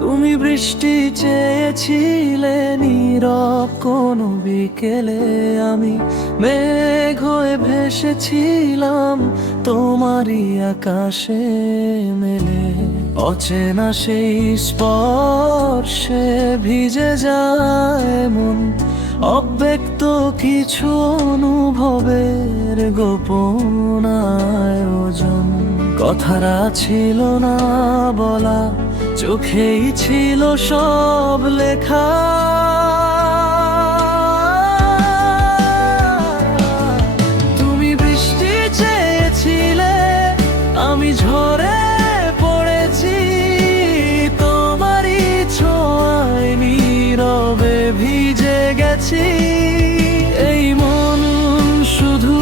তুমি বৃষ্টি চেয়েছিলে নীরব কোনো বিকেলে, আমি মেঘ হয়ে ভেসেছিলাম তোমারই আকাশে মেলে। অচেনা সেই স্পর্শে ভিজে যায় মন, অব্যক্ত কিছু অনুভবের গোপন আয়োজন। কথারা ছিল না বলা, চোখেই ছিল সব লেখা। তুমি বৃষ্টি চেয়েছিলে, আমি ঝড়ে পড়েছি তোমারই ছোঁয়ায় নীরবে ভিজে গেছি। এই মন শুধু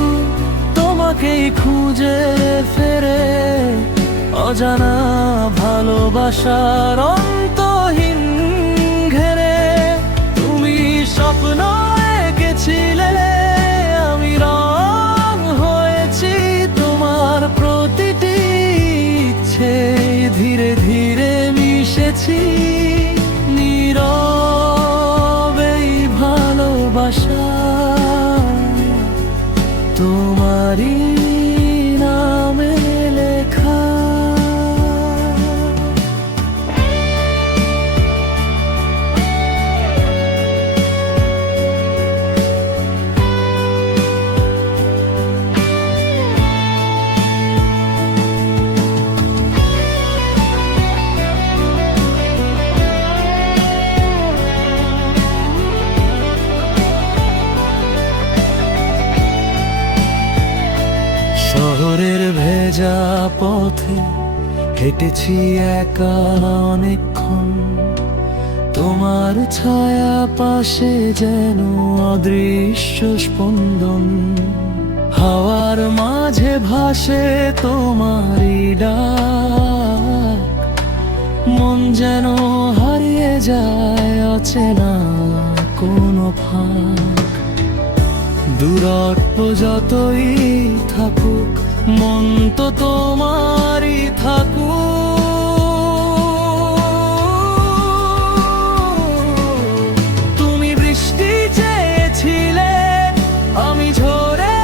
তোমাকেই খুঁজে ফেরে, অজানা ভালোবাসার অন্তহীন ঘেরে। তুমি স্বপ্ন এঁকেছিলে, আমি রং হয়েছি তোমার প্রতিটি ইচ্ছে। ধীরে ধীরে মিশেছি নীরবেই ভালোবাসা, তোমারই নামে লেখা। শহরের ভেজা পথে হেঁটেছি একা অনেকক্ষণ, তোমার ছায়া পাশে যেন অদৃশ্য স্পন্দন। হাওয়ার মাঝে ভাসে তোমারই ডাক, মন যেন হারিয়ে যায় অচেনা কোনো ফাঁক। দূরত্ব যতই থাকুক, মন তো তোমারই থাকুক। তুমি বৃষ্টি চেয়েছিলে, আমি ঝরে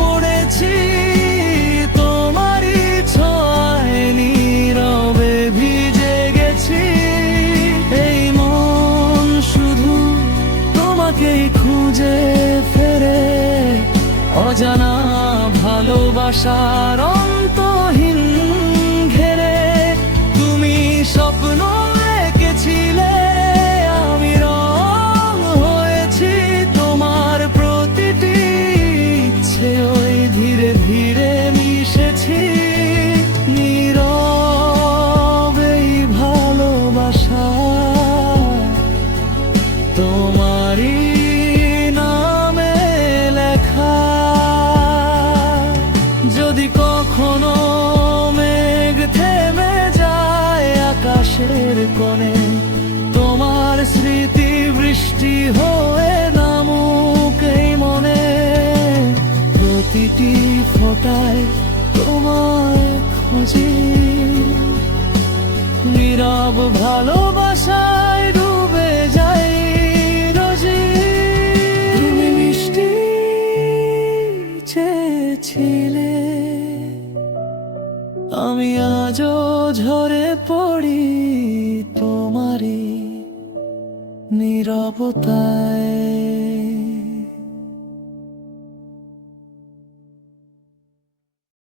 পড়েছি তোমারই ছোঁয়ায় নীরবে ভিজে গেছি। এই মন শুধু তোমাকেই খুঁজে ফেরে, অজানা ভালোবাসার অন্তহীন ঘেরে। তুমি স্বপ্ন এঁকেছিলে, আমি রং হয়েছি তোমার প্রতিটি ইচ্ছে। ওই ধীরে ধীরে মিশেছি নীরবেই ভালোবাসা, তোমারই যদি কখনো মেঘ থেমে যায় আকাশের কোণে, তোমার স্মৃতি বৃষ্টি হয়ে নামুক এই মনে। প্রতিটি ফোঁটায় তোমায় খুঁজি, নীরব ভালোবাসায় ডুবে যাই রোজি। তুমি মিষ্টি চেয়েছিলে, আমি আজও ঝরে পড়ি তোমারই নীরবতায়।